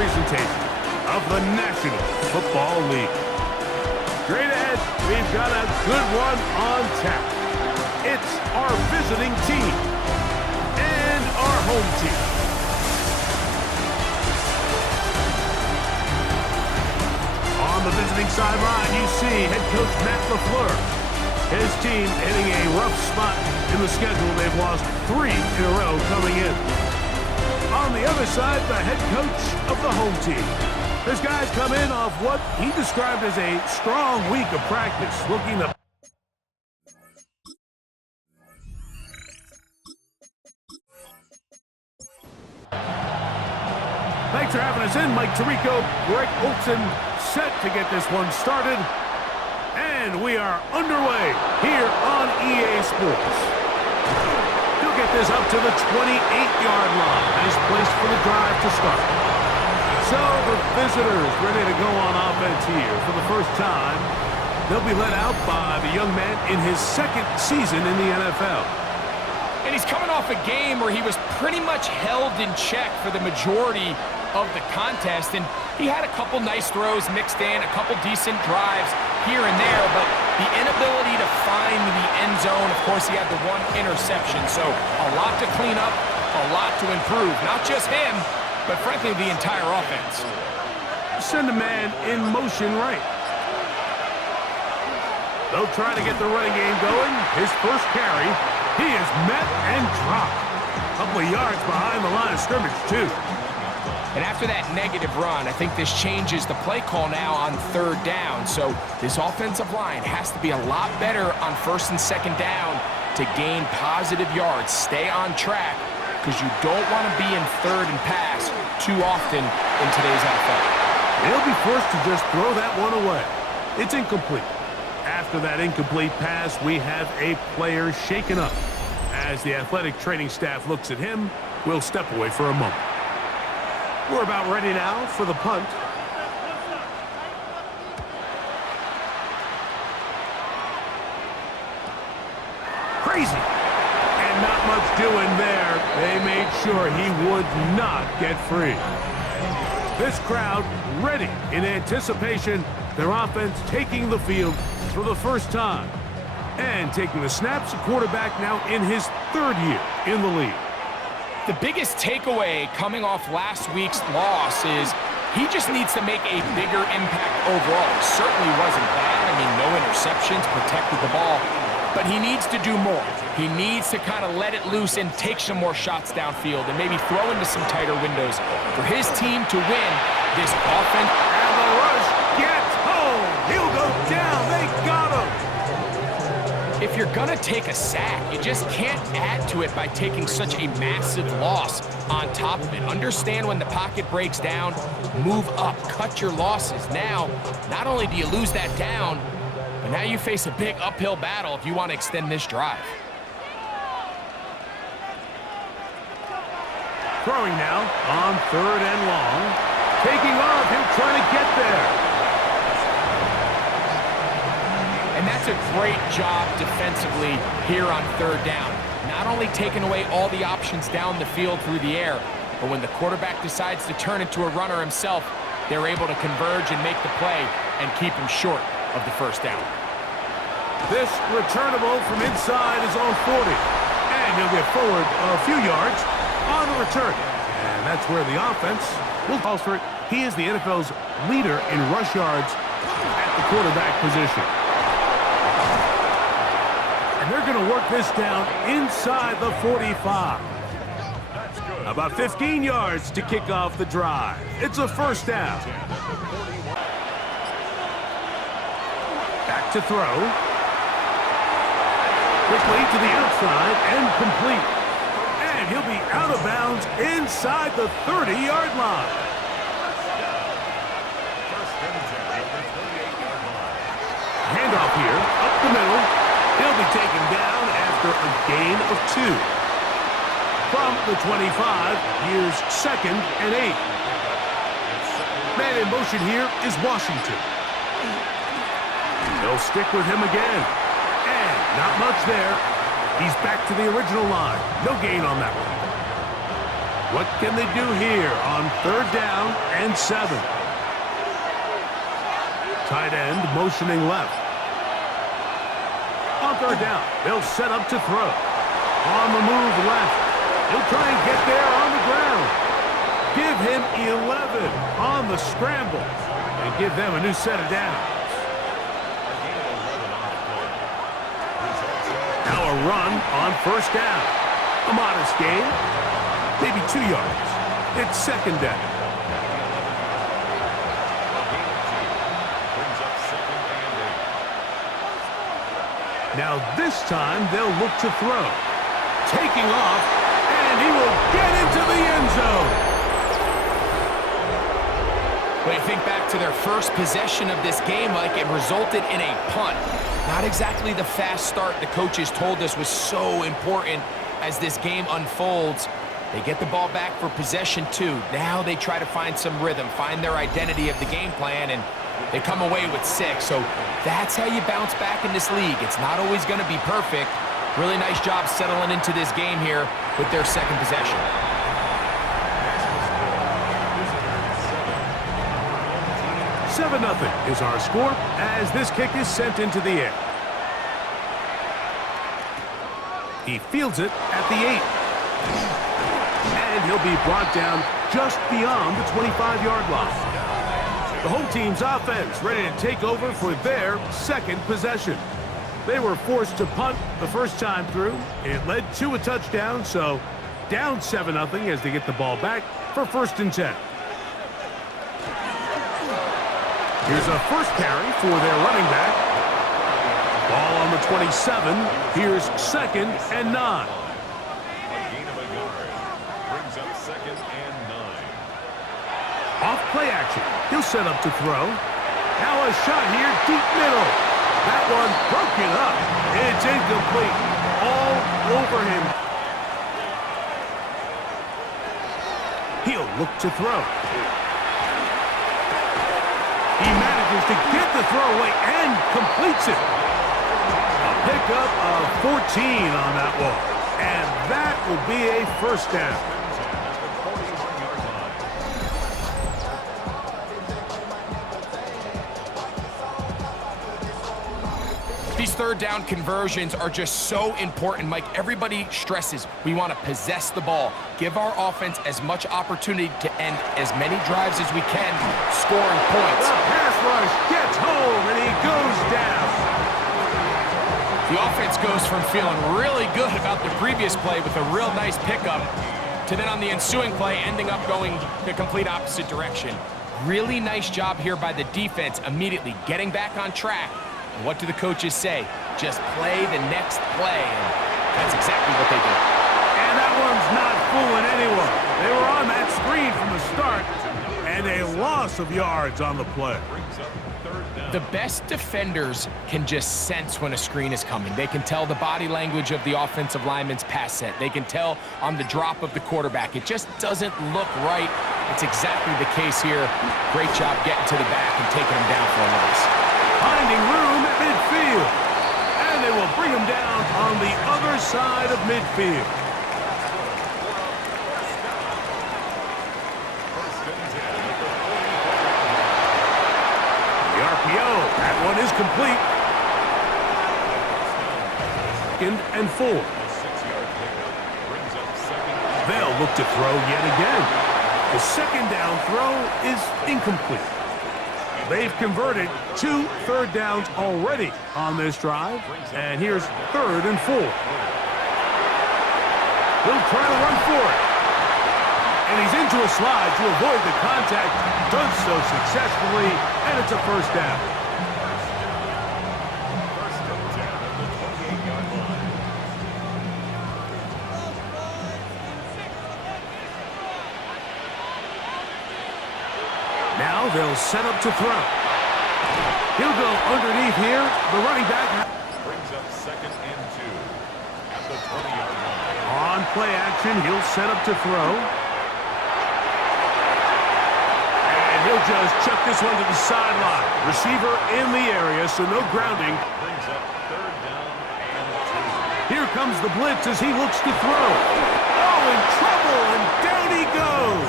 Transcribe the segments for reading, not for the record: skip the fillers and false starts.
presentation of the National Football League. Straight ahead, we've got a good one on tap. It's our visiting team and our home team. On the visiting sideline, you see head coach Matt LaFleur. His team hitting a rough spot in the schedule. They've lost 3 in a row coming in. On the other side, the head coach of the home team. This guy's come in off what he described as a strong week of practice, looking to... Thanks for having us in, Mike Tirico. Greg Olson set to get this one started. And we are underway here on EA Sports. He'll get this up to the 28-yard line. Nice place for the drive to start. So the visitors ready to go on offense here for the first time. They'll be led out by the young man in his 2nd season in the NFL. And he's coming off a game where he was pretty much held in check for the majority of the contest, and he had a couple nice throws mixed in, a couple decent drives here and there, but the inability to find the end zone, of course, he had the 1 interception, so a lot to clean up, a lot to improve. Not just him, but frankly, the entire offense. Send a man in motion right. They'll try to get the running game going. His first carry, he is met and dropped. A couple of yards behind the line of scrimmage, too. And after that negative run, I think this changes the play call now on 3rd down. So this offensive line has to be a lot better on 1st and 2nd down to gain positive yards. Stay on track, because you don't want to be in 3rd and pass too often in today's NFL. He'll be forced to just throw that one away. It's incomplete. After that incomplete pass, we have a player shaken up. As the athletic training staff looks at him, we'll step away for a moment. We're about ready now for the punt. Crazy. And not much doing there. They made sure he would not get free. This crowd ready in anticipation. Their offense taking the field for the first time. And taking the snaps, a quarterback now in his 3rd year in the league. The biggest takeaway coming off last week's loss is he just needs to make a bigger impact overall. It certainly wasn't bad. I mean, no interceptions, protected the ball. But he needs to do more. He needs to kind of let it loose and take some more shots downfield and maybe throw into some tighter windows for his team to win this offense. And the rush gets home. He'll go down. They got him. If you're going to take a sack, you just can't add to it by taking such a massive loss on top of it. Understand when the pocket breaks down, move up, cut your losses. Now, not only do you lose that down, but now you face a big uphill battle if you want to extend this drive. Throwing now on 3rd and long. Taking off, he'll try to get there. And that's a great job defensively here on 3rd down. Not only taking away all the options down the field through the air, but when the quarterback decides to turn into a runner himself, they're able to converge and make the play and keep him short of the 1st down. This returnable from inside is on 40. And he'll get forward a few yards on the return. And that's where the offense will call for it. He is the NFL's leader in rush yards at the quarterback position. And they're going to work this down inside the 45. About 15 yards to kick off the drive. It's a 1st down. Back to throw. Quickly to the outside and complete. And he'll be out of bounds inside the 30-yard line. Handoff here, up the middle. He'll be taken down after a gain of 2. From the 25, here's 2nd and 8. Man in motion here is Washington. They'll stick with him again. And not much there. He's back to the original line. No gain on that one. What can they do here on 3rd down and 7? Tight end motioning left. On 3rd down, they'll set up to throw. On the move left. He'll try and get there on the ground. Give him 11 on the scramble and give them a new set of downs. Now a run on 1st down. A modest gain, maybe 2 yards. It's 2nd down. Now this time they'll look to throw. Taking off, and he will get into the end zone. When you think back to their first possession of this game, Mike, it resulted in a punt. Not exactly the fast start the coaches told us was so important as this game unfolds. They get the ball back for possession 2. Now they try to find some rhythm, find their identity of the game plan, and they come away with 6. So that's how you bounce back in this league. It's not always going to be perfect. Really nice job settling into this game here with their 2nd possession. Seven 0 is our score as this kick is sent into the air. He fields it at the 8. And he'll be brought down just beyond the 25-yard line. The home team's offense ready to take over for their 2nd possession. They were forced to punt the first time through. It led to a touchdown, so down 7 0 as they get the ball back for 1st and 10. Here's a first carry for their running back. Ball on the 27. Here's 2nd and 9. Brings up 2nd and 9. Off play action. He'll set up to throw. Now a shot here, deep middle. That one broken up. It's incomplete. All over him. He'll look to throw. He manages to get the throw away and completes it. A pickup of 14 on that one. And that will be a 1st down. These 3rd down conversions are just so important, Mike. Everybody stresses we want to possess the ball, give our offense as much opportunity to end as many drives as we can, scoring points. The pass rush gets home, and he goes down. The offense goes from feeling really good about the previous play with a real nice pickup to then on the ensuing play ending up going the complete opposite direction. Really nice job here by the defense, immediately getting back on track. And what do the coaches say? Just play the next play, and that's exactly what they did. And that one's not fooling anyone. They were on that screen from the start, and a loss of yards on the play. The best defenders can just sense when a screen is coming. They can tell the body language of the offensive lineman's pass set. They can tell on the drop of the quarterback. It just doesn't look right. It's exactly the case here. Great job getting to the back and taking him down for a loss. Finding room at midfield. And they will bring him down on the other side of midfield. The RPO, that one is complete. 2nd and 4. They'll look to throw yet again. The 2nd down throw is incomplete. They've converted 2 3rd downs already on this drive. And here's 3rd and 4. They'll try to run for it. And he's into a slide to avoid the contact. Does so successfully, and it's a 1st down. Now they'll set up to throw. He'll go underneath here. The running back Brings up 2nd and 2 at the 20-yard line. on play action. He'll set up to throw. And he'll just chuck this one to the sideline. Receiver in the area, so no grounding. Brings up 3rd down and 2. Here comes the blitz as he looks to throw. Oh, in trouble, and down in he goes.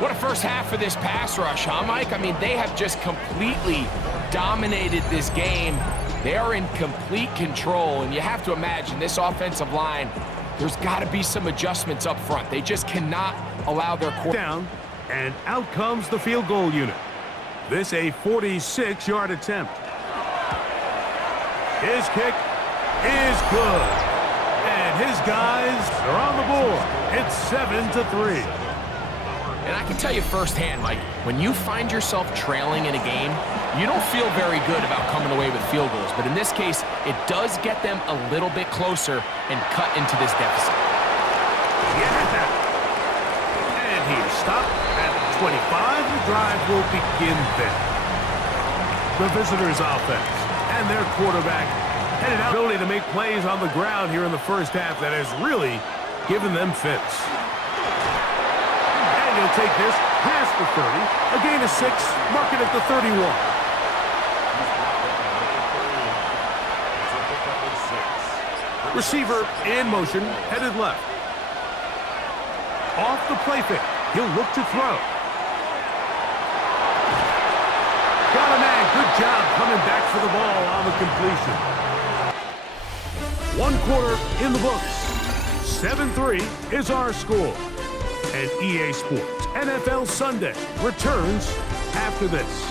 What a first half for this pass rush, huh, Mike? I mean, they have just completely dominated this game. They are in complete control, and you have to imagine this offensive line, there's got to be some adjustments up front. They just cannot allow their core down, and out comes the field goal unit. This a 46-yard attempt. His kick is good. And his guys are on the board. It's 7-3. And I can tell you firsthand, Mike, when you find yourself trailing in a game, you don't feel very good about coming away with field goals. But in this case, it does get them a little bit closer and cut into this deficit. Yeah. And he's stopped at 25. The drive will begin then. The visitors' offense and their quarterback headed out. Ability to make plays on the ground here in the first half that has really given them fits. And he'll take this past the 30, a gain of 6, mark it at the 31. Receiver in motion, headed left. Off the play fake, he'll look to throw. Got a man, good job coming back for the ball on the completion. 1 quarter in the books. 7-3 is our score. And EA Sports NFL Sunday returns after this.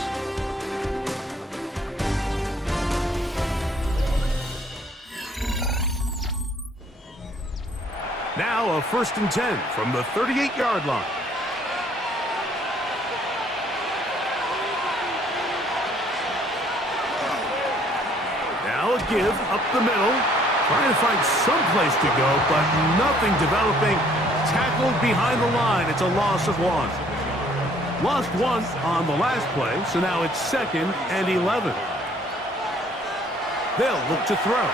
Now a 1st and 10 from the 38-yard line. Now a give up the middle. Trying to find some place to go, but nothing developing. Tackled behind the line. It's a loss of 1. Lost 1 on the last play, so now it's 2nd and 11. They'll look to throw.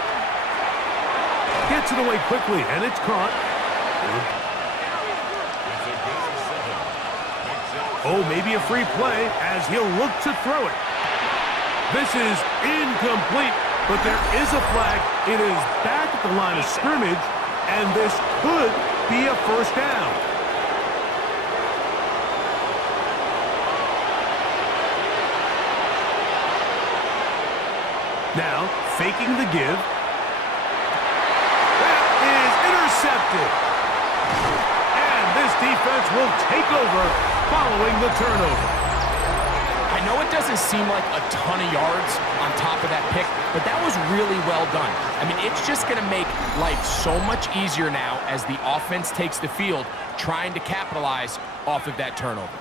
Gets it away quickly, and it's caught. Oh, maybe a free play as he'll look to throw it. This is incomplete, but there is a flag. It is back at the line of scrimmage, and this could be a 1st down. Now, faking the give. That is intercepted. And this defense will take over following the turnover. I know it doesn't seem like a ton of yards on top of that pick, but that was really well done. I mean, it's just going to make life so much easier now as the offense takes the field, trying to capitalize off of that turnover.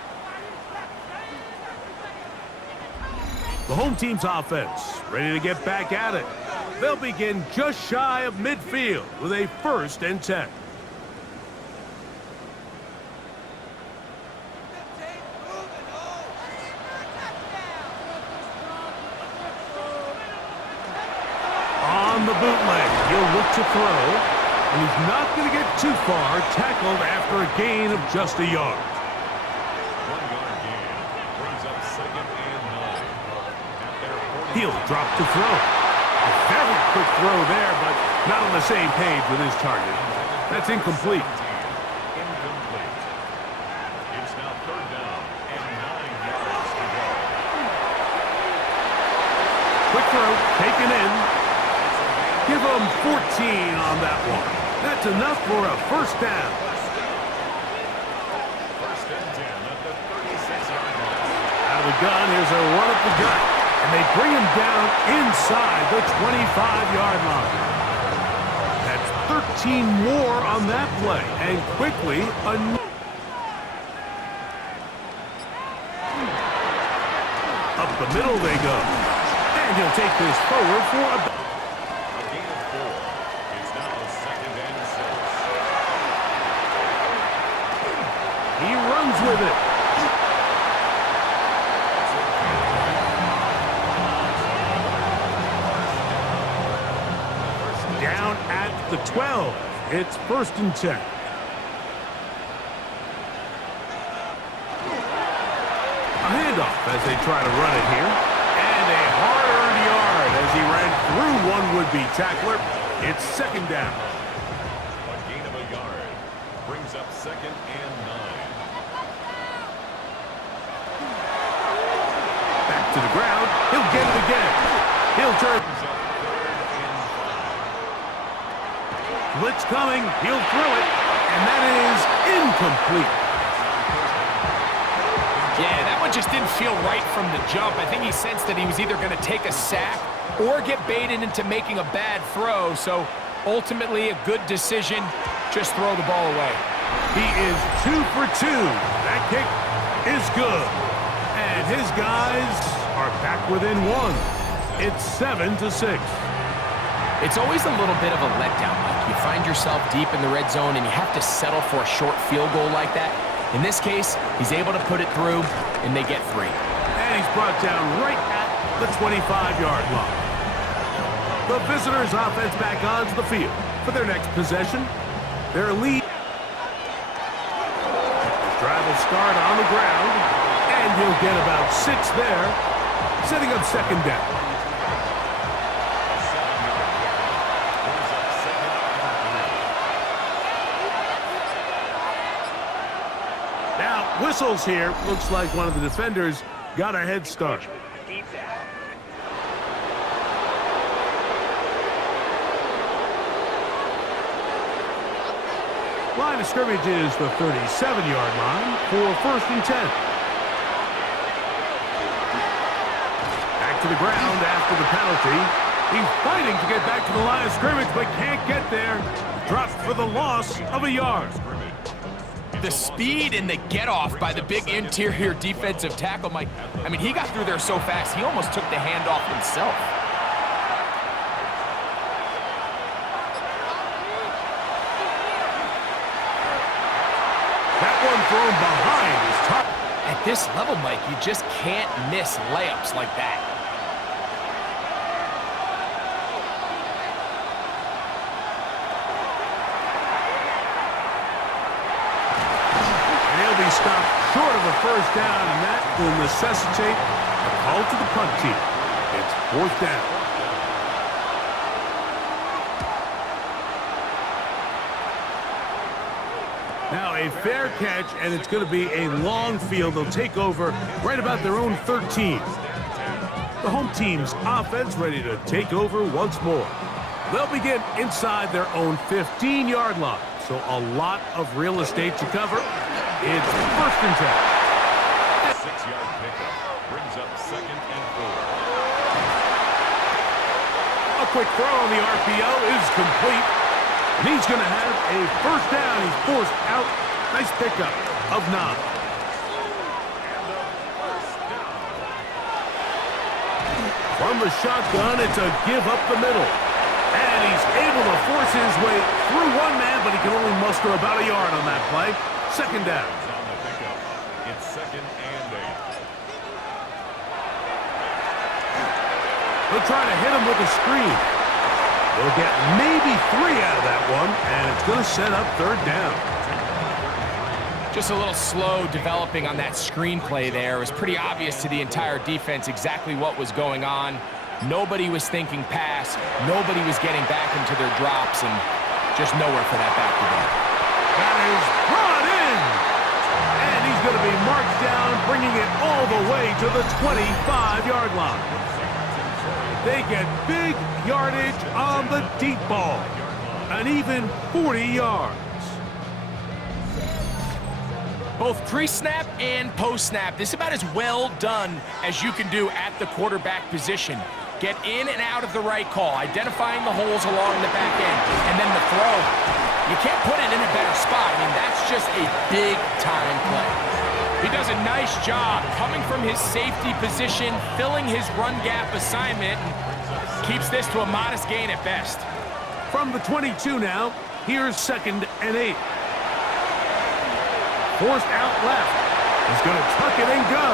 The home team's offense ready to get back at it. They'll begin just shy of midfield with a 1st and 10. On the bootleg, he'll look to throw, and he's not going to get too far, tackled after a gain of just a yard. 1-yard gain brings up 2nd and 9. He'll drop to throw. A very quick throw there, but not on the same page with his target. That's incomplete. Incomplete. It's now 3rd down and 9 yards to go. Quick throw, taken in. Give him 14 on that one. That's enough for a 1st down. 1st and 10 at the 36-yard line. Out of the gun, here's a run up the gut. And they bring him down inside the 25-yard line. That's 13 more on that play. And quickly, up the middle they go. And he'll take this forward for a... He runs with it. Down at the 12. It's 1st and 10. A handoff as they try to run it here. And a hard-earned yard as he ran through one would-be tackler. It's 2nd down. A gain of a yard brings up 2nd Back to the ground. He'll get it again. He'll turn. Blitz coming. He'll throw it. And that is incomplete. Yeah, that one just didn't feel right from the jump. I think he sensed that he was either going to take a sack or get baited into making a bad throw. So ultimately a good decision. Just throw the ball away. He is 2 for 2. That kick is good. And his guys are back within 1. It's 7-6. It's always a little bit of a letdown. Like you find yourself deep in the red zone and you have to settle for a short field goal like that. In this case, he's able to put it through, and they get 3. And he's brought down right at the 25-yard line. The visitors' offense back onto the field for their next possession. Their lead. His drive will start on the ground, and he'll get about 6 there, setting up second down. Now, whistles here. Looks like one of the defenders got a head start. Line of scrimmage is the 37-yard line for 1st and 10. Back to the ground after the penalty. He's fighting to get back to the line of scrimmage, but can't get there. Dropped for the loss of a yard. The speed and the get-off by the big interior defensive tackle, Mike. I mean, he got through there so fast, he almost took the handoff himself. That one thrown behind is tough. At this level, Mike, you just can't miss layups like that. Stopped short of a first down, and that will necessitate a call to the punt team. It's 4th down. Now a fair catch, and it's going to be a long field. They'll take over right about their own 13. The home team's offense ready to take over once more. They'll begin inside their own 15-yard line, so a lot of real estate to cover. It's 1st and 10. 6-yard pickup brings up 2nd and 4. A quick throw on the RPO is complete. And he's going to have a 1st down. He's forced out. Nice pickup of 9. From the shotgun, it's a give up the middle. And he's able to force his way through one man, but he can only muster about a yard on that play. 2nd down. On the pickup, it's 2nd and 8. They'll try to hit him with a screen. They'll get maybe 3 out of that one, and it's going to set up 3rd down. Just a little slow developing on that screenplay there. It was pretty obvious to the entire defense exactly what was going on. Nobody was thinking pass. Nobody was getting back into their drops, and just nowhere for that back to go. That is brought in. And he's going to be marked down, bringing it all the way to the 25-yard line. They get big yardage on the deep ball. An even 40 yards. Both pre-snap and post-snap, this is about as well done as you can do at the quarterback position. Get in and out of the right call, identifying the holes along the back end, and then the throw. You can't put it in a better spot. I mean, that's just a big-time play. He does a nice job coming from his safety position, filling his run gap assignment, and keeps this to a modest gain at best. From the 22 now, here's 2nd and 8. Forced out left. He's going to tuck it and go.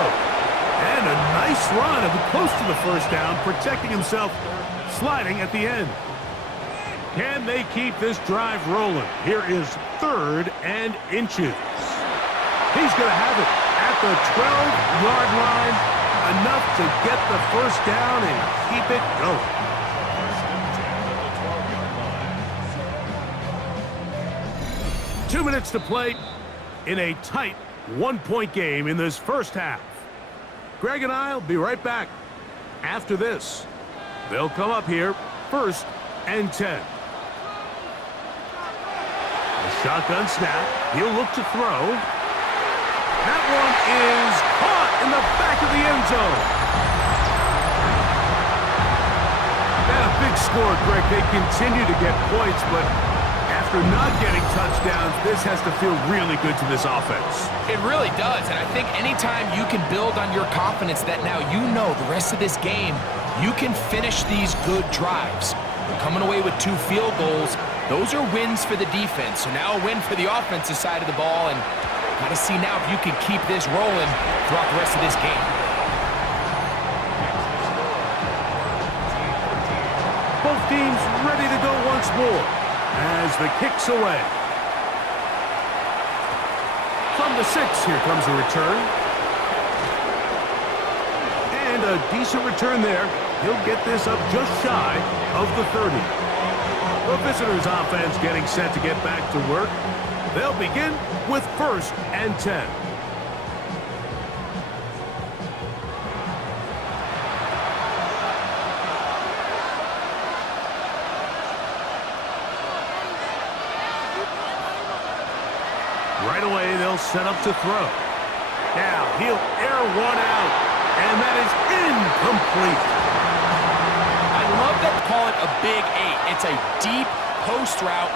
And a nice run, close to the 1st down, protecting himself, sliding at the end. Can they keep this drive rolling? Here is 3rd and inches. He's going to have it at the 12-yard line, enough to get the 1st down and keep it going. 2 minutes to play in a tight 1-point game in this 1st half. Greg and I will be right back after this. They'll come up here, 1st and 10. A shotgun snap. He'll look to throw. That one is caught in the back of the end zone. And a big score, Greg. They continue to get points, but after not getting touchdowns, this has to feel really good to this offense. It really does, and I think anytime you can build on your confidence that now you know the rest of this game, you can finish these good drives. Coming away with 2 field goals, those are wins for the defense. So now a win for the offensive side of the ball, and got to see now if you can keep this rolling throughout the rest of this game. Both teams ready to go once more as the kick's away. From the 6, here comes a return. And a decent return there. He'll get this up just shy of the 30. The visitors' offense getting set to get back to work. They'll begin with 1st and 10. Right away, they'll set up to throw. Now, he'll air one out, and that is incomplete. I love that they call it a big 8. It's a deep post route,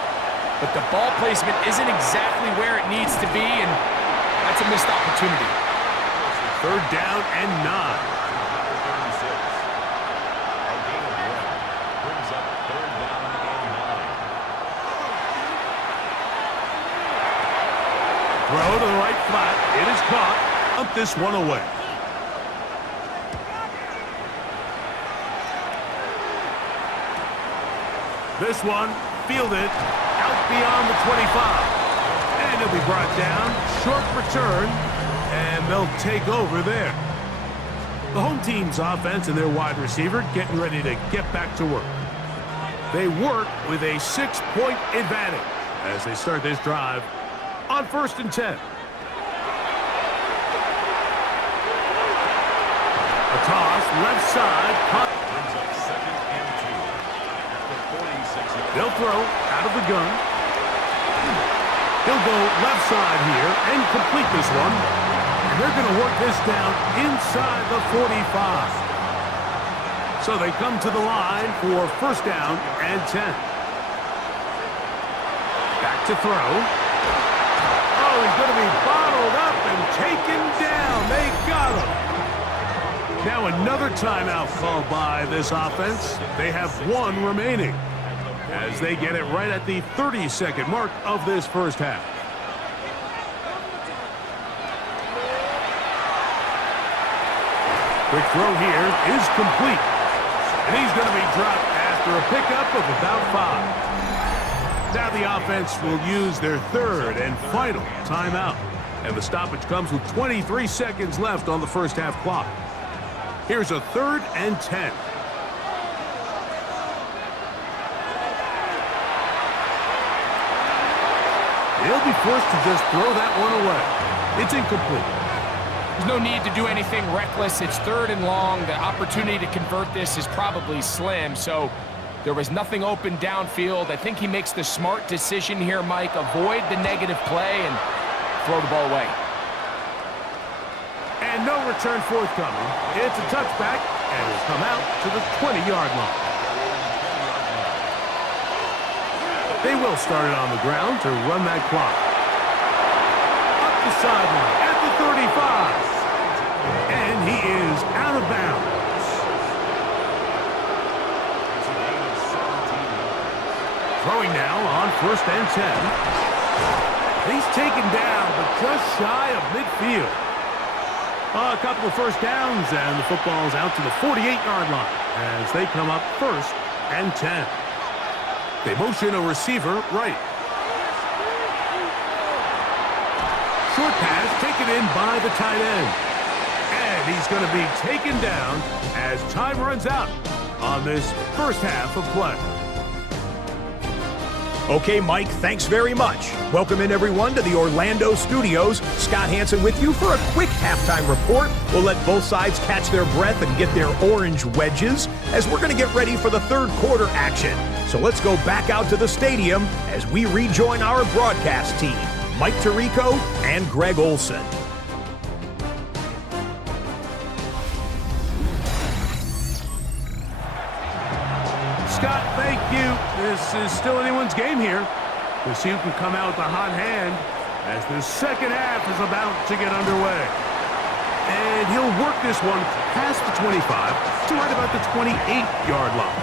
but the ball placement isn't exactly where it needs to be, and that's a missed opportunity. 3rd down and 9. A gain of 1 brings up 3rd down and 9. Throw to the right flat. It is caught. Up this one away. This one fielded out beyond the 25. And he'll be brought down. Short return. And they'll take over there. The home team's offense and their wide receiver getting ready to get back to work. They work with a 6-point advantage as they start this drive on 1st and 10. A toss, left side. Brings up 2nd and 2. At the 46. They'll throw out of the gun. He'll go left side here and complete this one. And they're going to work this down inside the 45. So they come to the line for 1st down and 10. Back to throw. Oh, he's going to be bottled up and taken down. They got him. Now another timeout called by this offense. They have 1 remaining as they get it right at the 30-second mark of this first half. Quick throw here is complete. And he's going to be dropped after a pickup of about 5. Now the offense will use their 3rd and final timeout. And the stoppage comes with 23 seconds left on the first half clock. Here's a 3rd and 10. He'll be forced to just throw that one away. It's incomplete. There's no need to do anything reckless. It's 3rd and long. The opportunity to convert this is probably slim, so there was nothing open downfield. I think he makes the smart decision here, Mike. Avoid the negative play and throw the ball away. And no return forthcoming. It's a touchback, and will come out to the 20-yard line. They will start it on the ground to run that clock. Up the sideline at the 35. And he is out of bounds. Throwing now on 1st and 10. He's taken down, but just shy of midfield. A couple of first downs, and the football's out to the 48-yard line as they come up 1st and 10. They motion a receiver right. Short pass taken in by the tight end. And he's going to be taken down as time runs out on this first half of play. Okay, Mike, thanks very much. Welcome in, everyone, to the Orlando studios. Scott Hansen with you for a quick halftime report. We'll let both sides catch their breath and get their orange wedges as we're going to get ready for the third quarter action. So let's go back out to the stadium as we rejoin our broadcast team, Mike Tirico and Greg Olson. Scott, thank you. This is still anyone's game here. We'll see who can come out with a hot hand as the second half is about to get underway. And he'll work this one past the 25 to right about the 28-yard line.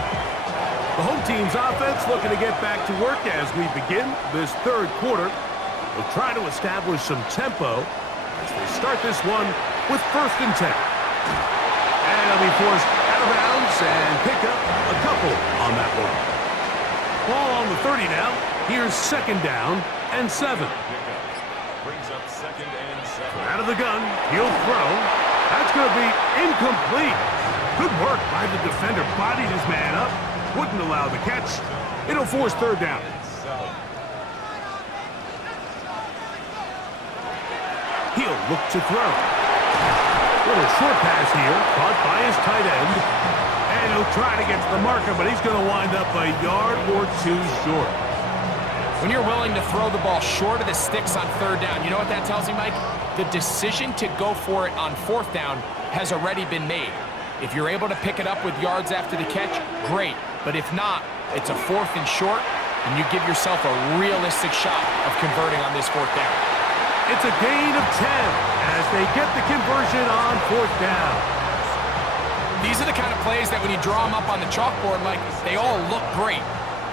The home team's offense looking to get back to work as we begin this third quarter. They'll try to establish some tempo as they start this one with 1st and 10. And they'll be forced out of bounds and pick up a couple on that one. Ball on the 30 now. Here's 2nd down and 7. Brings up 2nd and 7. Out of the gun, he'll throw. That's going to be incomplete. Good work by the defender. Bodied his man up. Wouldn't allow the catch. It'll force 3rd down. He'll look to throw. Little short pass here, caught by his tight end. And he'll try to get to the marker, but he's going to wind up a yard or 2 short. When you're willing to throw the ball short of the sticks on 3rd down, you know what that tells you, Mike? The decision to go for it on 4th down has already been made. If you're able to pick it up with yards after the catch, great. But if not, it's a 4th and short, and you give yourself a realistic shot of converting on this 4th down. It's a gain of 10 as they get the conversion on 4th down. These are the kind of plays that when you draw them up on the chalkboard, Mike, they all look great.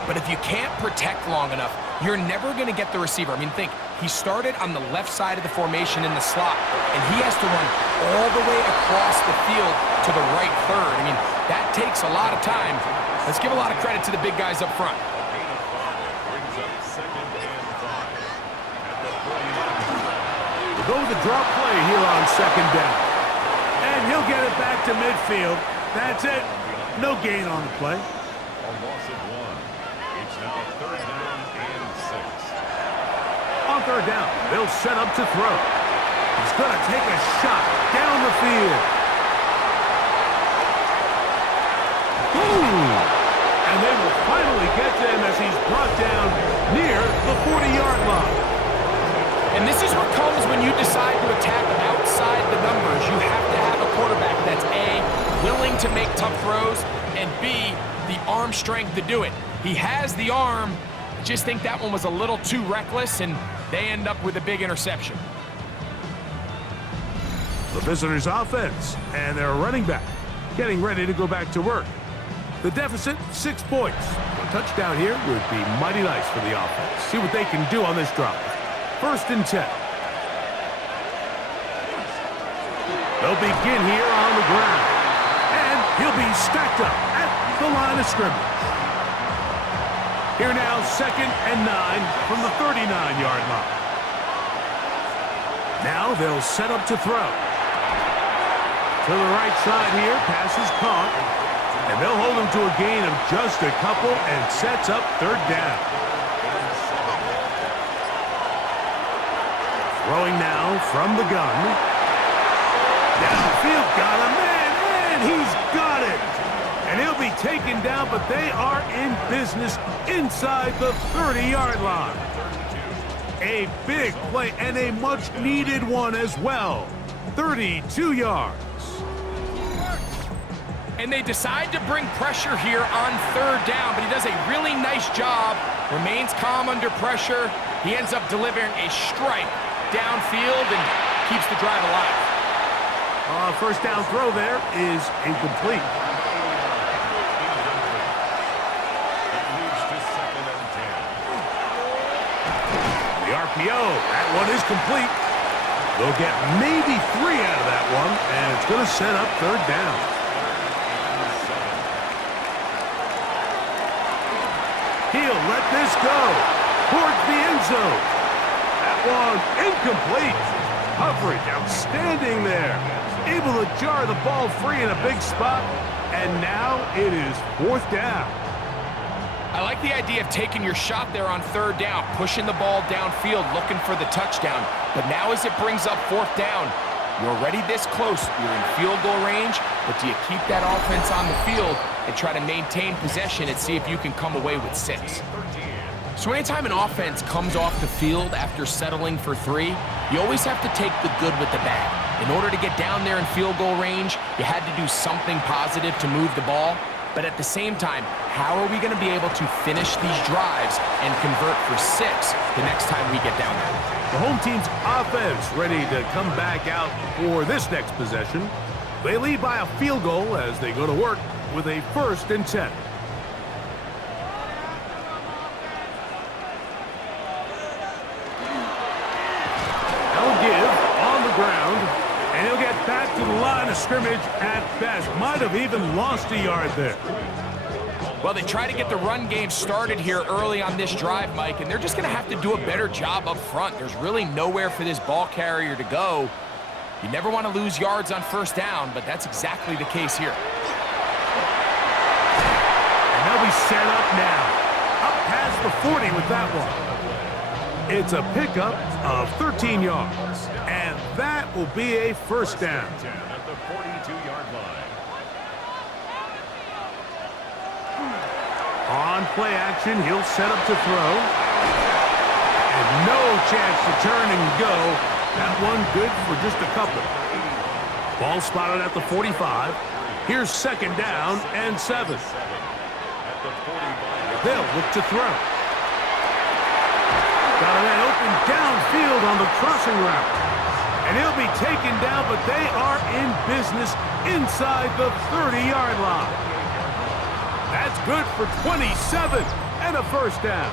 But if you can't protect long enough, you're never going to get the receiver. I mean, think, he started on the left side of the formation in the slot, and he has to run all the way across the field to the right third. I mean, that takes a lot of time. Let's give a lot of credit to the big guys up front. Brings up 2nd and 5. At the 49. We'll go with the drop play here on 2nd down. And he'll get it back to midfield. That's it. No gain on the play. A loss of 1. It's now 3rd down and 6. On 3rd down, they'll set up to throw. He's going to take a shot down the field. Ooh! And they will finally get to him as he's brought down near the 40-yard line. And this is what comes when you decide to attack outside the numbers. You have to have a quarterback that's A, willing to make tough throws, and B, the arm strength to do it. He has the arm. I just think that one was a little too reckless, and they end up with a big interception. The visitors' offense and their running back getting ready to go back to work. The deficit, 6 points. A touchdown here would be mighty nice for the offense. See what they can do on this drive. 1st and 10. They'll begin here on the ground. And he'll be stacked up at the line of scrimmage. Here now, 2nd and 9 from the 39-yard line. Now they'll set up to throw. To the right side here, pass is caught. And they'll hold him to a gain of just a couple and sets up 3rd down. Throwing now from the gun. Downfield, got a man, and he's got it. And he'll be taken down, but they are in business inside the 30-yard line. A big play and a much-needed one as well. 32 yards. And they decide to bring pressure here on 3rd down, but he does a really nice job. Remains calm under pressure. He ends up delivering a strike downfield and keeps the drive alive. 1st down throw there is incomplete. It leads to 2nd and 10. The RPO, that one is complete. They'll get maybe 3 out of that one, and it's going to set up 3rd down. He'll let this go towards the end zone. That one incomplete. Coverage outstanding there. Able to jar the ball free in a big spot. And now it is 4th down. I like the idea of taking your shot there on third down, pushing the ball downfield, looking for the touchdown. But now as it brings up fourth down, you're already this close. You're in field goal range, but do you keep that offense on the field and try to maintain possession and see if you can come away with 6? So anytime an offense comes off the field after settling for 3, you always have to take the good with the bad. In order to get down there in field goal range, you had to do something positive to move the ball. But at the same time, how are we going to be able to finish these drives and convert for 6 the next time we get down there? The home team's offense ready to come back out for this next possession. They lead by a field goal as they go to work with a 1st and 10. They'll give on the ground, and he'll get back to the line of scrimmage at best. Might have even lost a yard there. Well, they try to get the run game started here early on this drive, Mike, and they're just going to have to do a better job up front. There's really nowhere for this ball carrier to go. You never want to lose yards on first down, but that's exactly the case here. And they'll be set up now. Up past the 40 with that one. It's a pickup of 13 yards, and that will be a 1st down. At the 42-yard line. On play action, he'll set up to throw. And no chance to turn and go. That one good for just a couple. Ball spotted at the 45. Here's 2nd down and 7. They'll look to throw. Got a man open downfield on the crossing route. And he'll be taken down, but they are in business inside the 30-yard line. That's good for 27 and a 1st down.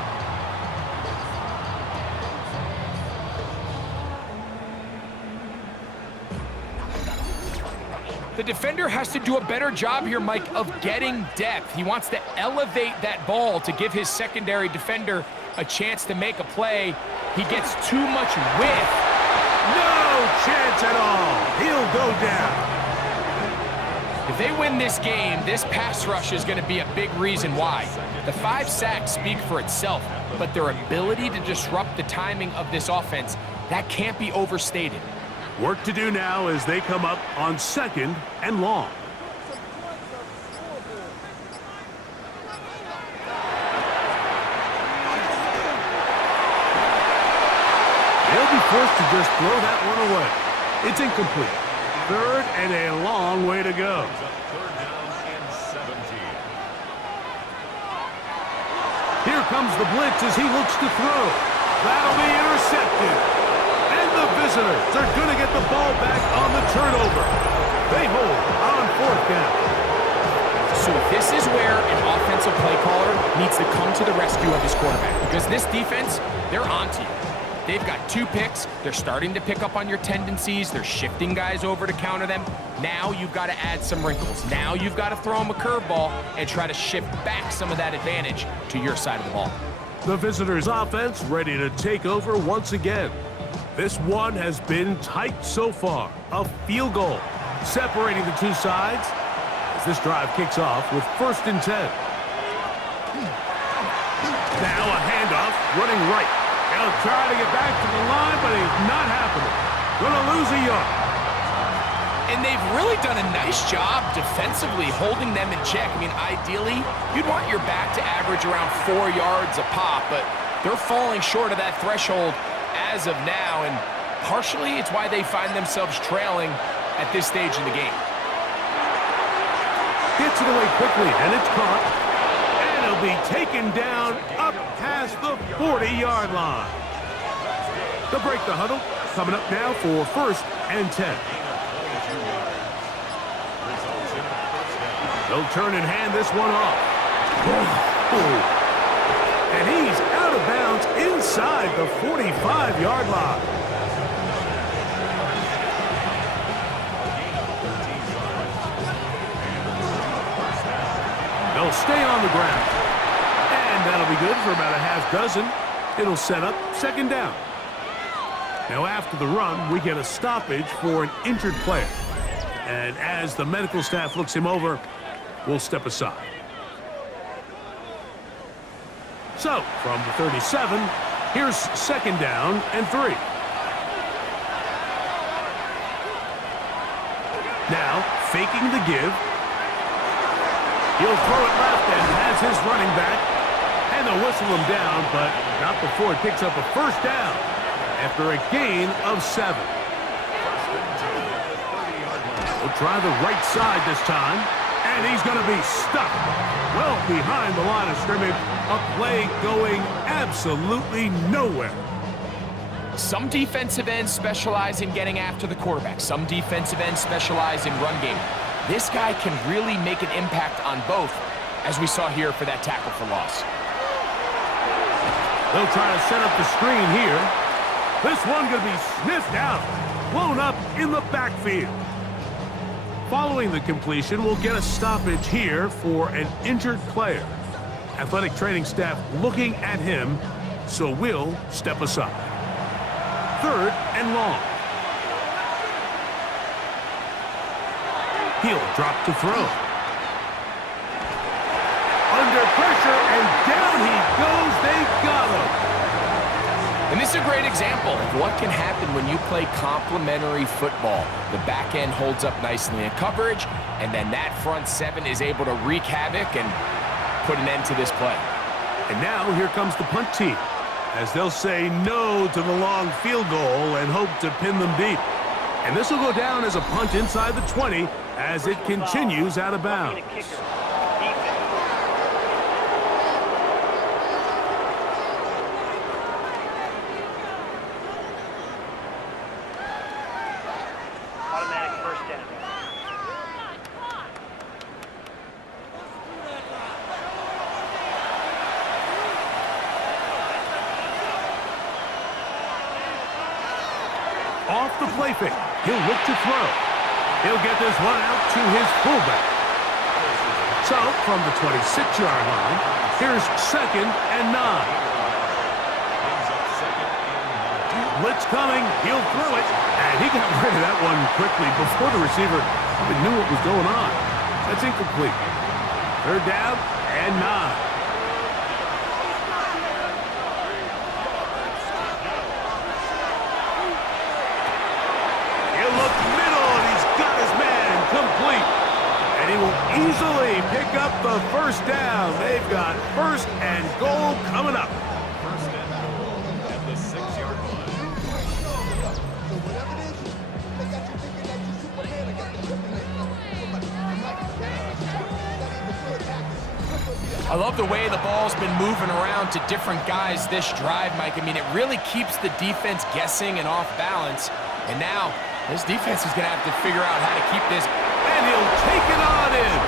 The defender has to do a better job here, Mike, of getting depth. He wants to elevate that ball to give his secondary defender a chance to make a play. He gets too much width. No chance at all. He'll go down. If they win this game, this pass rush is going to be a big reason why. The 5 sacks speak for itself, but their ability to disrupt the timing of this offense, that can't be overstated. Work to do now as they come up on 2nd and long. They'll be forced to just throw that one away. It's incomplete. 3rd and a long way to go. 3rd down and 17. Here comes the blitz as he looks to throw. That'll be intercepted. And the visitors are going to get the ball back on the turnover. They hold on 4th down. So this is where an offensive play caller needs to come to the rescue of his quarterback, because this defense, they're onto you. They've got 2 picks. They're starting to pick up on your tendencies. They're shifting guys over to counter them. Now you've got to add some wrinkles. Now you've got to throw them a curveball and try to shift back some of that advantage to your side of the ball. The visitors' offense ready to take over once again. This one has been tight so far. A field goal separating the 2 sides as this drive kicks off with 1st and 10. Now a handoff running right. He'll try to get back to the line, but it's not happening. Gonna lose a yard. And they've really done a nice job defensively holding them in check. I mean, ideally, you'd want your back to average around 4 yards a pop, but they're falling short of that threshold as of now, and partially it's why they find themselves trailing at this stage in the game. Gets it away quickly, and it's caught. And he'll be taken down up past the 40-yard line. They'll break the huddle. Coming up now for 1st and 10. They'll turn and hand this one off. And he's out of bounds inside the 45-yard line. They'll stay on the ground. And that'll be good for about a half dozen. It'll set up 2nd down. Now after the run, we get a stoppage for an injured player. And as the medical staff looks him over, we'll step aside. So, from the 37, here's second down and 3. Now, faking the give. He'll throw it left and has his running back. And they'll whistle him down, but not before it picks up a first down after a gain of 7. We'll try the right side this time. And he's going to be stuck well behind the line of scrimmage. A play going absolutely nowhere. Some defensive ends specialize in getting after the quarterback. Some defensive ends specialize in run game. This guy can really make an impact on both, as we saw here for that tackle for loss. They'll try to set up the screen here. This one going to be sniffed out, blown up in the backfield. Following the completion, we'll get a stoppage here for an injured player. Athletic training staff looking at him, so we'll step aside. 3rd and long. He'll drop to throw. Under pressure, and down he goes. They got him. And this is a great example of what can happen when you play complementary football. The back end holds up nicely in coverage, and then that front 7 is able to wreak havoc and put an end to this play. And now here comes the punt team, as they'll say no to the long field goal and hope to pin them deep. And this will go down as a punt inside the 20 as it continues out of bounds. Off the play fake, he'll look to throw. He'll get this one out to his fullback. So, from the 26-yard line, here's 2nd and 9. Blitz coming, he'll throw it, and he got rid of that one quickly before the receiver even knew what was going on. That's incomplete. 3rd down and 9. And he will easily pick up the first down. They've got 1st and goal coming up. 1st and goal at the 6-yard line. I love the way the ball's been moving around to different guys this drive, Mike. I mean, it really keeps the defense guessing and off balance. And now, this defense is going to have to figure out how to keep this. And he'll take it on in.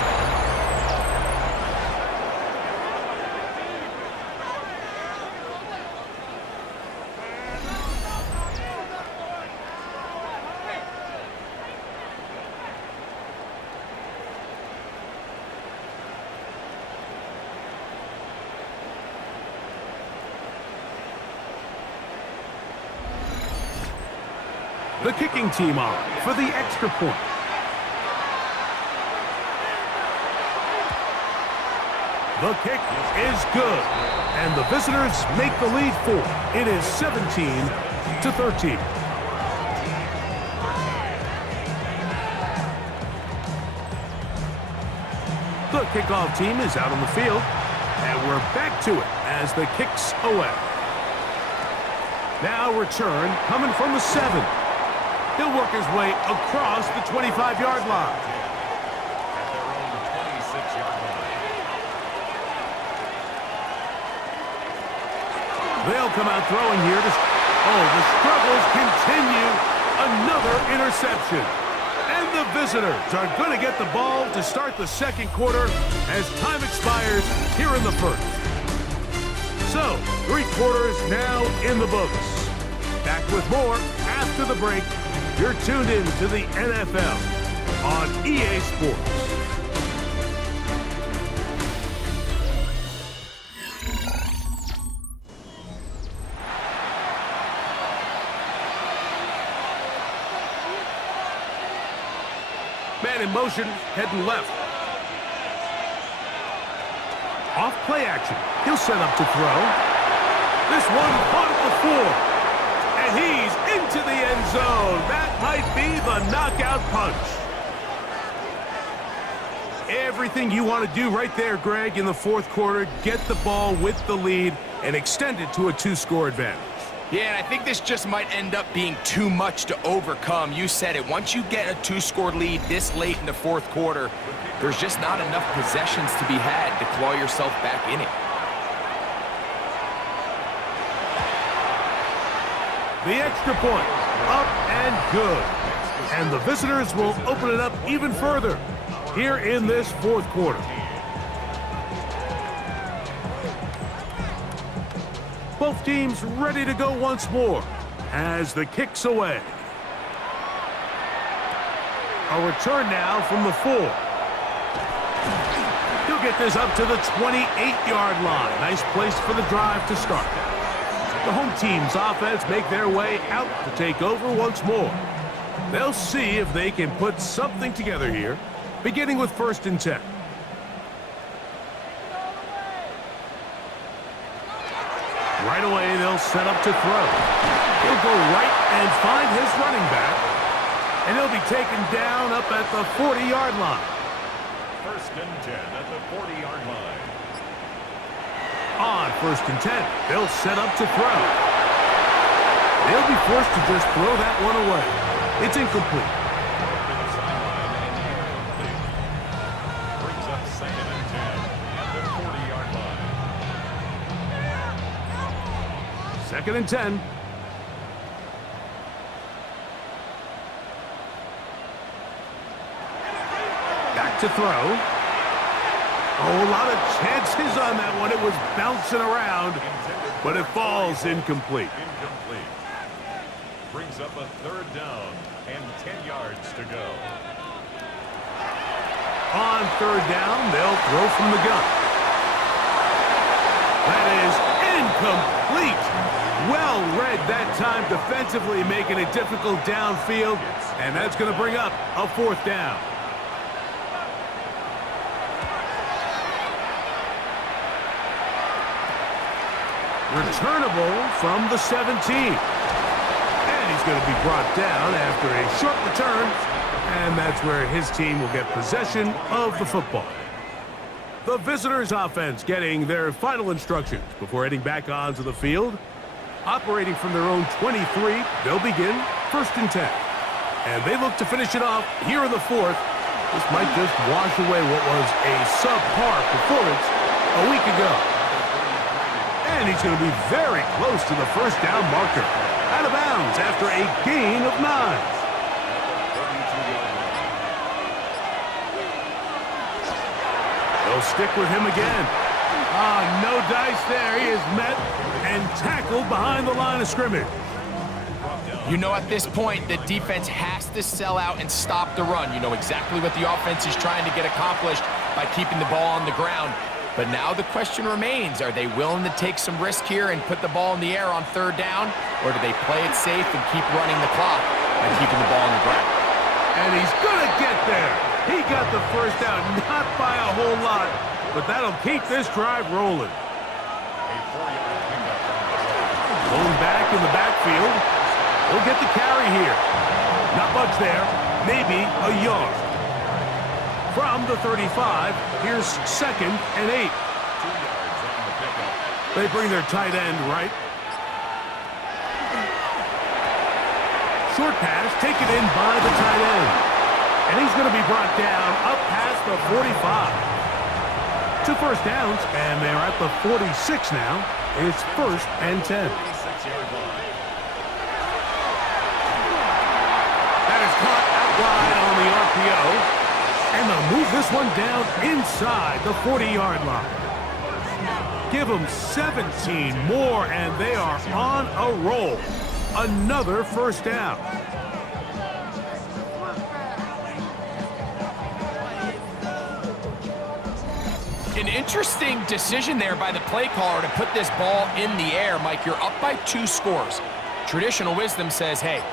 The kicking team on for the extra point. The kick is good, and the visitors make the lead 4. It is 17-13. The kickoff team is out on the field, and we're back to it as the kick's away. Now return coming from the 7. He'll work his way across the 25-yard line. At their own 26-yard line. They'll come out throwing here. The struggles continue. Another interception. And the visitors are going to get the ball to start the second quarter as time expires here in the first. So, 3 quarters now in the books. Back with more after the break. You're tuned in to the NFL on EA Sports. Man in motion, heading left. Off play action. He'll set up to throw. This one caught at the 4. And he's into the end zone. That might be the knockout punch. Everything you want to do right there, Greg, in the fourth quarter. Get the ball with the lead and extend it to a 2-score advantage. Yeah, and I think this just might end up being too much to overcome. You said it. Once you get a 2-score lead this late in the fourth quarter, there's just not enough possessions to be had to claw yourself back in it. The extra point, up and good. And the visitors will open it up even further here in this fourth quarter. Both teams ready to go once more as the kick's away. A return now from the 4. He'll get this up to the 28-yard line. Nice place for the drive to start. The home team's offense make their way out to take over once more. They'll see if they can put something together here, beginning with 1st and 10. Right away, they'll set up to throw. He'll go right and find his running back, and he'll be taken down up at the 40-yard line. 1st and 10 at the 40-yard line. On 1st and 10, they'll set up to throw. They'll be forced to just throw that one away. It's incomplete. To the sideline and incomplete. Brings up 2nd and 10 at the 40-yard line. 2nd and 10. Back to throw. Oh, a lot of chances on that one. It was bouncing around, but it falls incomplete. Incomplete. Brings up a 3rd down and 10 yards to go. On 3rd down, they'll throw from the gun. That is incomplete. Well read that time defensively, making it difficult downfield, and that's going to bring up a 4th down. Returnable from the 17. And he's going to be brought down after a short return, and that's where his team will get possession of the football. The visitors' offense getting their final instructions before heading back onto the field. Operating from their own 23, they'll begin 1st and 10. And they look to finish it off here in the 4th. This might just wash away what was a subpar performance a week ago. And he's going to be very close to the 1st down marker. Out of bounds after a gain of 9. They'll stick with him again. No dice there. He is met and tackled behind the line of scrimmage. You know, at this point, the defense has to sell out and stop the run. You know exactly what the offense is trying to get accomplished by keeping the ball on the ground. But now the question remains, are they willing to take some risk here and put the ball in the air on 3rd down? Or do they play it safe and keep running the clock by keeping the ball on the ground? And he's going to get there. He got the 1st down, not by a whole lot, but that'll keep this drive rolling. Going back in the backfield. He'll get the carry here. Not much there. Maybe a yard. From the 35, here's 2nd and 8. 2 yards on the pickup. They bring their tight end right. Short pass taken in by the tight end. And he's going to be brought down up past the 45. 2 first downs, and they're at the 46 now. It's 1st and 10. 46-yard line. That is caught out wide on the RPO. And they'll move this one down inside the 40-yard line. Give them 17 more, and they are on a roll. Another 1st down. An interesting decision there by the play caller to put this ball in the air. Mike, you're up by 2 scores. Traditional wisdom says, hey,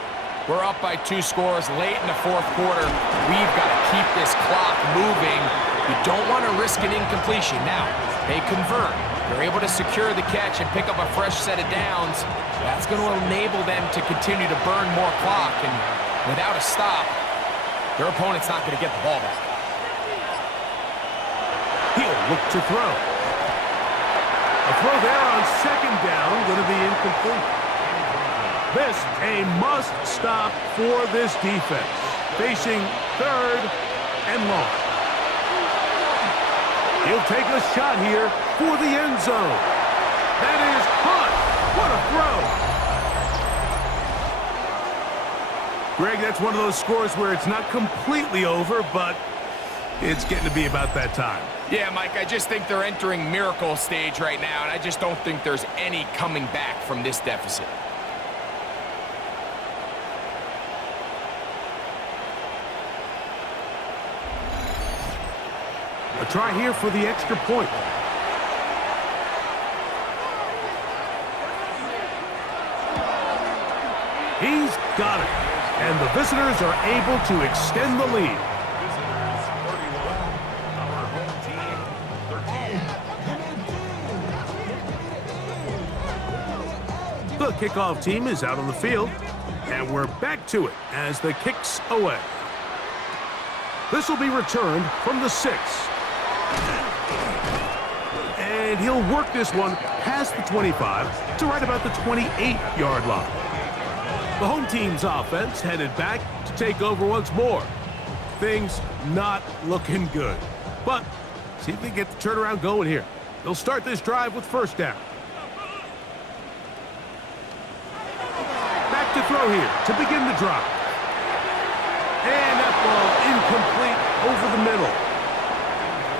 we're up by 2 scores late in the 4th quarter. We've got to keep this clock moving You don't want to risk an incompletion. Now, they convert. They're able to secure the catch and pick up a fresh set of downs. That's going to enable them to continue to burn more clock. And without a stop, their opponent's not going to get the ball back. He'll look to throw. A throw there on second down, going to be incomplete. This a must-stop for this defense. Facing third and long. He'll take a shot here for the end zone. That is caught. What a throw. Greg, that's one of those scores where it's not completely over, but it's getting to be about that time. Yeah, Mike, I just think they're entering miracle stage right now, and I just don't think there's any coming back from this deficit. A try here for the extra point. He's got it. And the visitors are able to extend the lead. Visitors 41, our home team 13. The kickoff team is out on the field. And we're back to it as the kick's away. This will be returned from the 6. And he'll work this one past the 25 to right about the 28-yard line. The home team's offense headed back to take over once more. Things not looking good. But see if they get the turnaround going here. They'll start this drive with first down. Back to throw here to begin the drive. And that ball incomplete over the middle.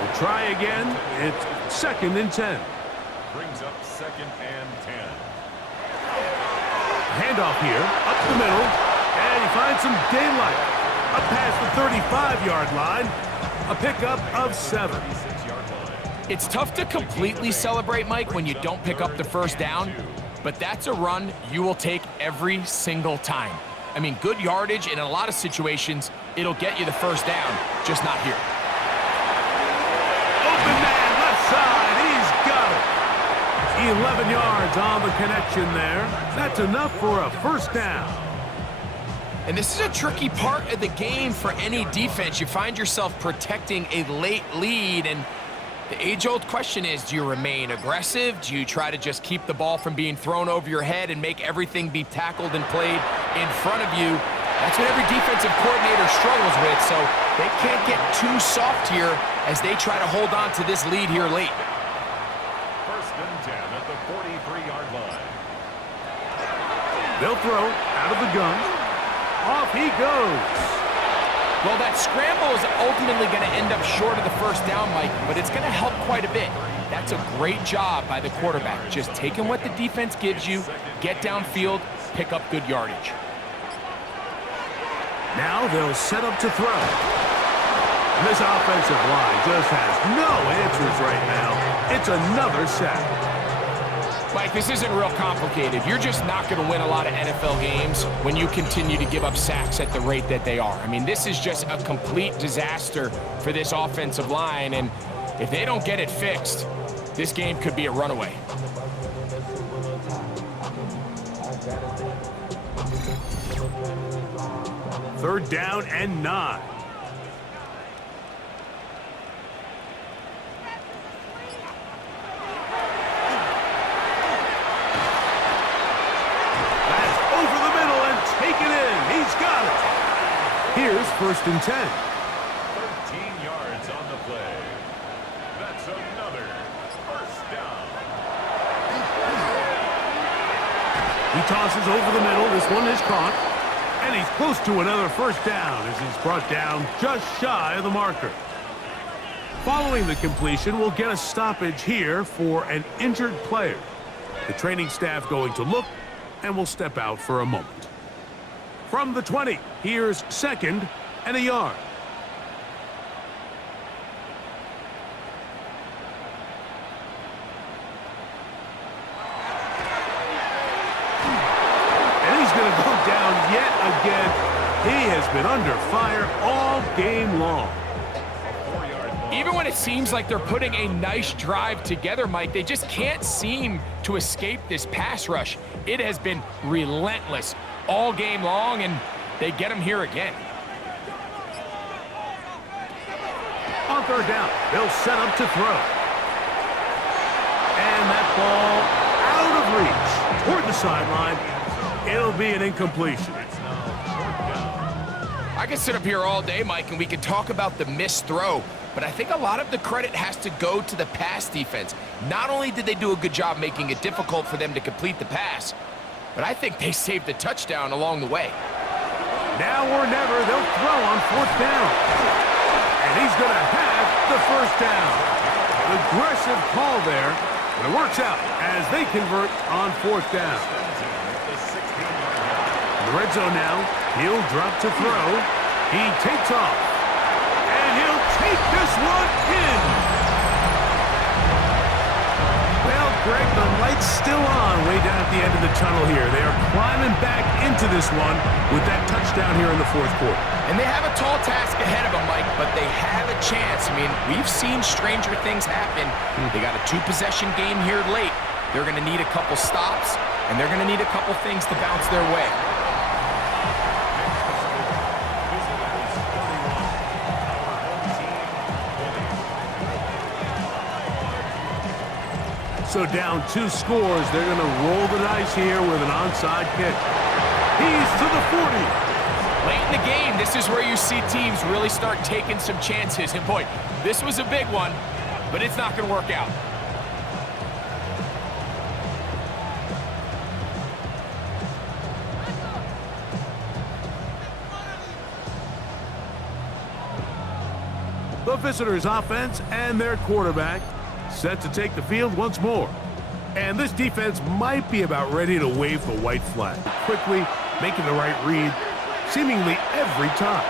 We'll try again. It's 2nd and 10. Brings up 2nd and 10. Handoff here, up the middle, and he finds some daylight. Up past the 35-yard line, a pickup of 7. It's tough to completely celebrate, Mike, when you don't pick up the first down, but that's a run you will take every single time. I mean, good yardage, and in a lot of situations, it'll get you the first down, just not here. Open man, left side, he's got it. 11 yards on the connection there. That's enough for a first down. And this is a tricky part of the game for any defense. You find yourself protecting a late lead, and the age-old question is, do you remain aggressive? Do you try to just keep the ball from being thrown over your head and make everything be tackled and played in front of you? That's what every defensive coordinator struggles with, so they can't get too soft here as they try to hold on to this lead here late. 1st and 10 at the 43-yard line. They'll throw out of the gun. Off he goes. Well, that scramble is ultimately going to end up short of the first down, Mike, but it's going to help quite a bit. That's a great job by the quarterback. Just taking what the defense gives you, get downfield, pick up good yardage. Now they'll set up to throw. And this offensive line just has no answers right now. It's another sack. Mike, this isn't real complicated. You're just not going to win a lot of NFL games when you continue to give up sacks at the rate that they are. I mean, this is just a complete disaster for this offensive line, and if they don't get it fixed, this game could be a runaway. Third down and 9. Here's 1st and 10. 13 yards on the play. That's another first down. He tosses over the middle. This one is caught. And he's close to another first down as he's brought down just shy of the marker. Following the completion, we'll get a stoppage here for an injured player. The training staff going to look and will step out for a moment. From the 20, here's 2nd and a yard. And he's going to go down yet again. He has been under fire all game long. even when it seems like they're putting a nice drive together, Mike, they just can't seem to escape this pass rush. It has been relentless all game long, and they get him here again. On third down, they'll set up to throw. And that ball out of reach toward the sideline. It'll be an incompletion. I could sit up here all day, Mike, and we could talk about the missed throw, but I think a lot of the credit has to go to the pass defense. Not only did they do a good job making it difficult for them to complete the pass, but I think they saved the touchdown along the way. Now or never, they'll throw on fourth down. And he's going to have the first down. Aggressive call there, but it works out as they convert on fourth down. In the red zone now, he'll drop to throw. He takes off. And he'll take this one in. Well, Greg, the light's still on way down at the end of the tunnel here. They are climbing back into this one with that touchdown here in the fourth quarter. And they have a tall task ahead of them, Mike, but they have a chance. I mean, we've seen stranger things happen. They got a two-possession game here late. They're going to need a couple stops, and they're going to need a couple things to bounce their way. So down 2 scores, they're going to roll the dice here with an onside kick. He's to the 40. Late in the game, this is where you see teams really start taking some chances. And boy, this was a big one, but it's not going to work out. The visitors' offense and their quarterback set to take the field once more. And this defense might be about ready to wave the white flag. Quickly making the right read seemingly every time.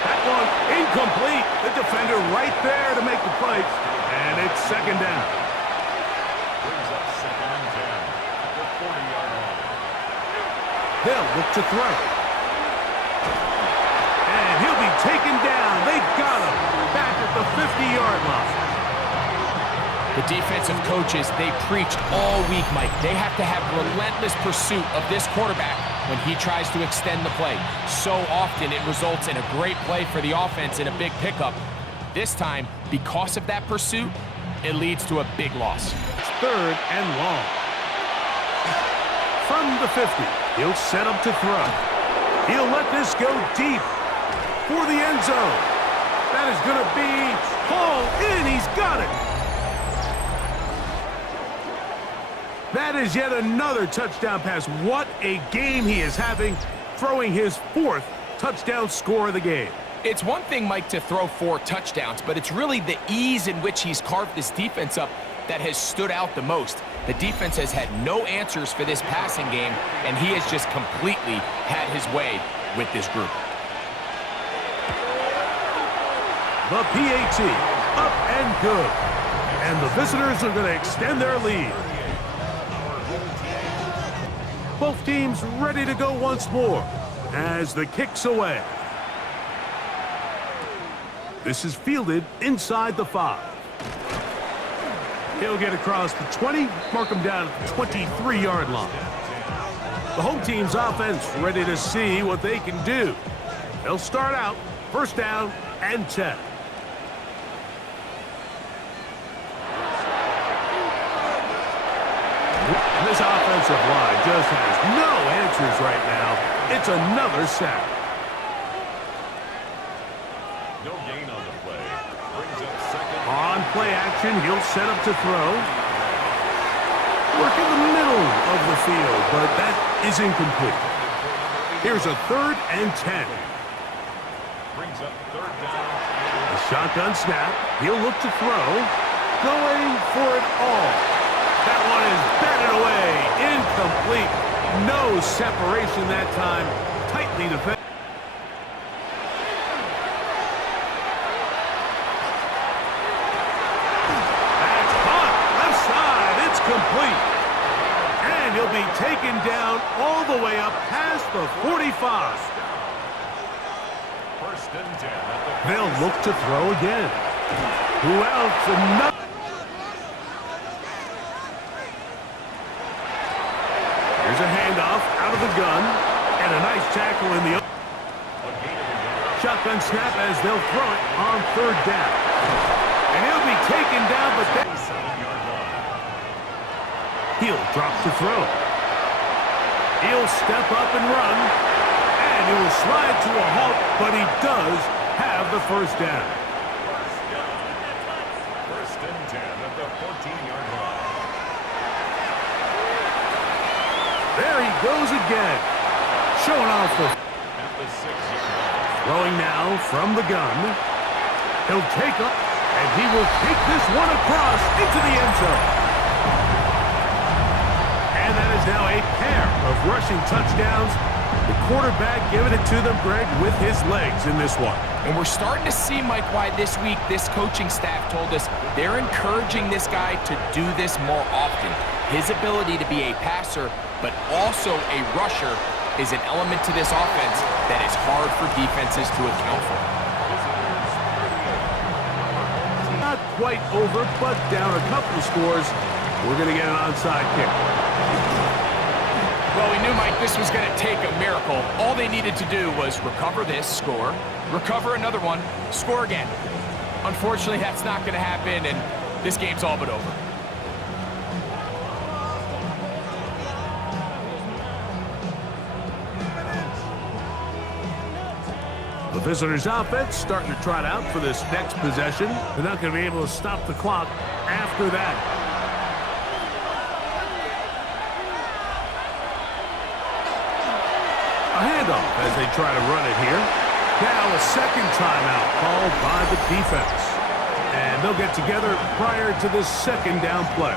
That one incomplete. The defender right there to make the play. And it's second down. Brings up second and 10 at the 40-yard line. They'll look to throw. And he'll be taken down. They got him back at the 50-yard line. The defensive coaches, they preached all week, Mike. They have to have relentless pursuit of this quarterback when he tries to extend the play. So often it results in a great play for the offense and a big pickup. This time, because of that pursuit, it leads to a big loss. It's third and long. From the 50, he'll set up to throw. He'll let this go deep for the end zone. That is going to be hauled in. He's got it. That is yet another touchdown pass. What a game he is having, throwing his 4th touchdown score of the game. It's one thing, Mike, to throw 4 touchdowns, but it's really the ease in which he's carved this defense up that has stood out the most. The defense has had no answers for this passing game, and he has just completely had his way with this group. The PAT, up and good. And the visitors are going to extend their lead. Both teams ready to go once more as the kick's away. This is fielded inside the 5. He'll get across the 20, mark him down at the 23-yard line. The home team's offense ready to see what they can do. They'll start out first down and 10. This offensive line just has no answers right now. It's another sack. No gain on the play. Brings up second. On play action, he'll set up to throw. Work in the middle of the field, but that is incomplete. Here's a third and 10. Brings up third down. A shotgun snap. He'll look to throw. Going for it all. That one is batted away. Incomplete. No separation that time. Tightly defended. That's caught. Left side. It's complete. And he'll be taken down all the way up past the 45. First and 10 at the They'll look to throw again. Who else? Enough. Here's a handoff out of the gun. And a nice tackle in the shotgun snap as they'll throw it on third down. And he'll be taken down, but then 7-yard line. he'll drop to throw. He'll step up and run. And he will slide to a halt, but he does have the first down. First and 10 at the 14-yard line. There he goes again. Showing off the At the 6-yard line. throwing now from the gun. He'll take up, and he will take this one across into the end zone. And that is now a pair of rushing touchdowns. The quarterback giving it to them, Greg, with his legs in this one. And we're starting to see, Mike, why this week this coaching staff told us they're encouraging this guy to do this more often. His ability to be a passer, but also a rusher, is an element to this offense that is hard for defenses to account for. Not quite over, but down a couple of scores. We're going to get an onside kick. Well, we knew, Mike, this was going to take a miracle. All they needed to do was recover this, score, recover another one, score again. Unfortunately, that's not going to happen, and this game's all but over. The visitors' offense starting to trot out for this next possession. They're not going to be able to stop the clock after that. A handoff as they try to run it here. Now a second timeout called by the defense. And they'll get together prior to the second down play.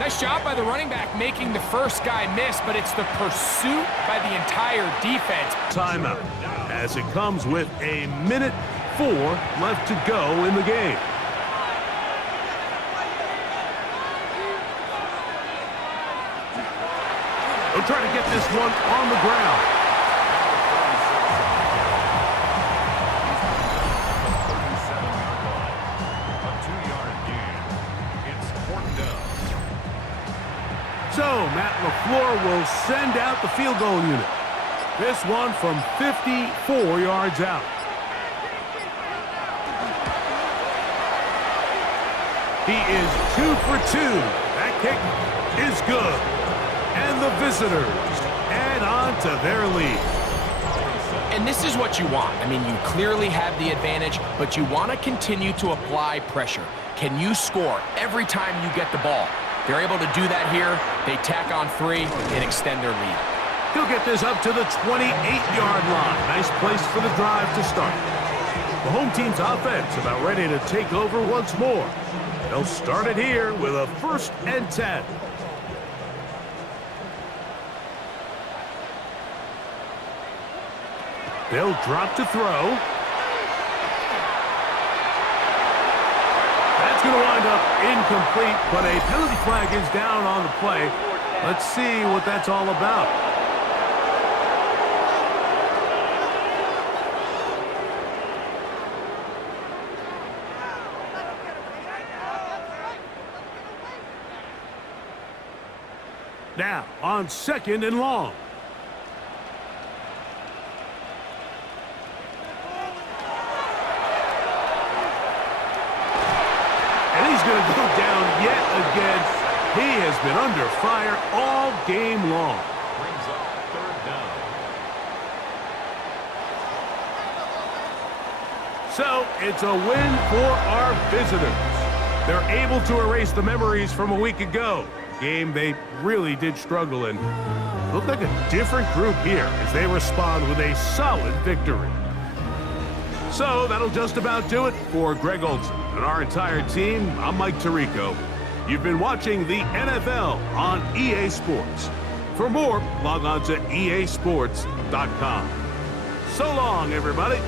Nice job by the running back making the first guy miss, but it's the pursuit by the entire defense. Timeout as it comes with a minute 4 left to go in the game. They'll try to get this one on the ground. A 2-yard gain. It's 4th down. So Matt LaFleur will send out the field goal unit. This one from 54 yards out. He is 2 for 2. That kick is good. And the visitors add on to their lead. And this is what you want. I mean, you clearly have the advantage, but you want to continue to apply pressure. Can you score every time you get the ball? They're able to do that here. They tack on 3 and extend their lead. He'll get this up to the 28-yard line. Nice place for the drive to start. The home team's offense about ready to take over once more. They'll start it here with a 1st and 10. They'll drop to throw. That's going to wind up incomplete, but a penalty flag is down on the play. Let's see what that's all about. Now, on 2nd and long. And he's going to go down yet again. He has been under fire all game long. Brings up 3rd down. So, it's a win for our visitors. They're able to erase the memories from a week ago. Game they really did struggle in. Look like a different group here as they respond with a solid victory. So that'll just about do it for Greg Olson and our entire team. I'm Mike Tirico. You've been watching the NFL on EA Sports. For more, log on to easports.com. So long, everybody.